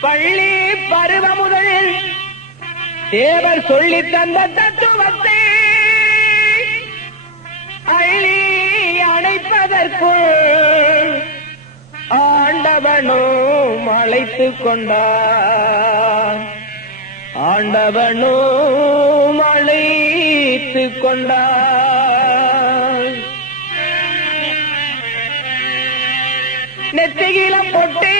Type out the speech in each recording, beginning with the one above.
பள்ளி பருவ முதல் தேவர் சொல்லி தந்த தத்துவத்தை அள்ளி அணைப்பதற்குள் ஆண்டவனும் அழைத்து கொண்டான் ஆண்டவனும் அழைத்து கொண்டான் நெத்தியில பொட்டு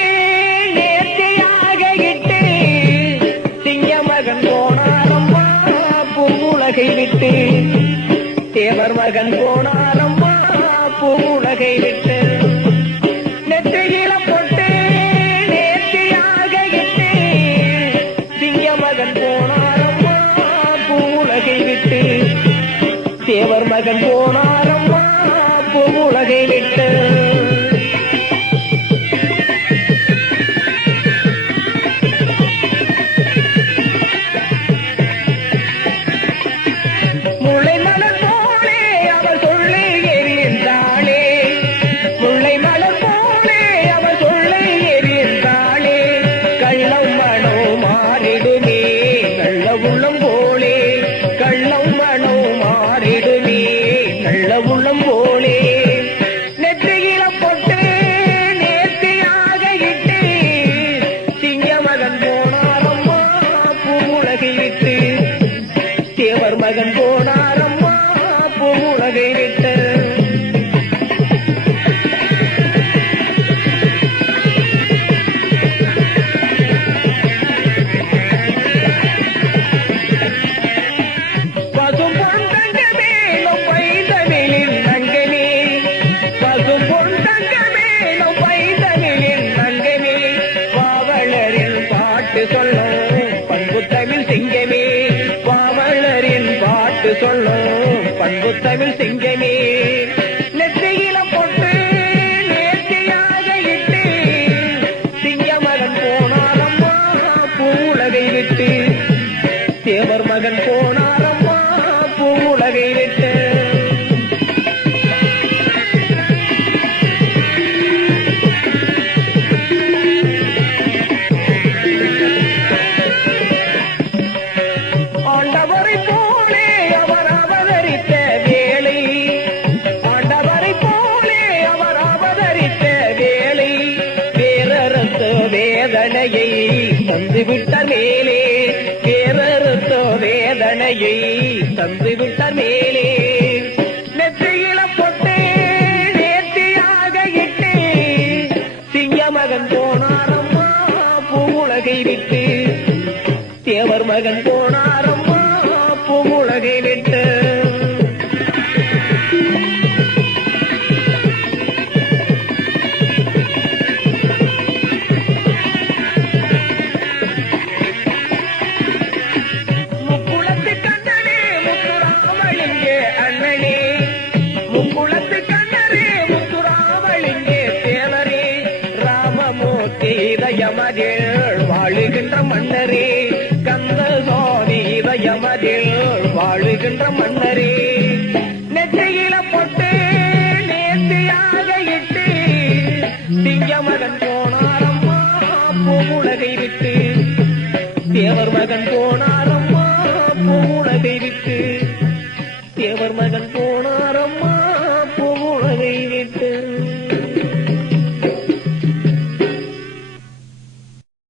விட்டு தேவர் மகன் போனாரம்மா பூலகை விட்டு. நெத்தியில பொட்டு நேர்த்தியாக இட்டு சிங்க மகன் போனாரம்மா பூவுலகை விட்டு. தேவர் மகன் போனாரம்மா தமிழ் சிங்கமே வேதனையை தந்துவிட்ட மேலே பேரரச வேதனையை தந்துவிட்ட மேலே. நெற்றியில பொட்டு நேர்த்தியாக இட்டு சிங்க மகன் போனாரம்மா பூவுலகை விட்டு. தேவர் மகன் போனாரம்மா வாழுகின்ற மன்னரே கந்த சுவாமி இதயமதில் வாழுகின்ற மன்னரே. நெற்றியில பொட்டு நேர்த்தியாக இட்டு சிங்கமகன் போனாரம்மா பூவுலகை விட்டு. தேவர் மகன் போனாரம்மா பூவுலகை விட்டு. தேவர் மகன் போனாரம்மா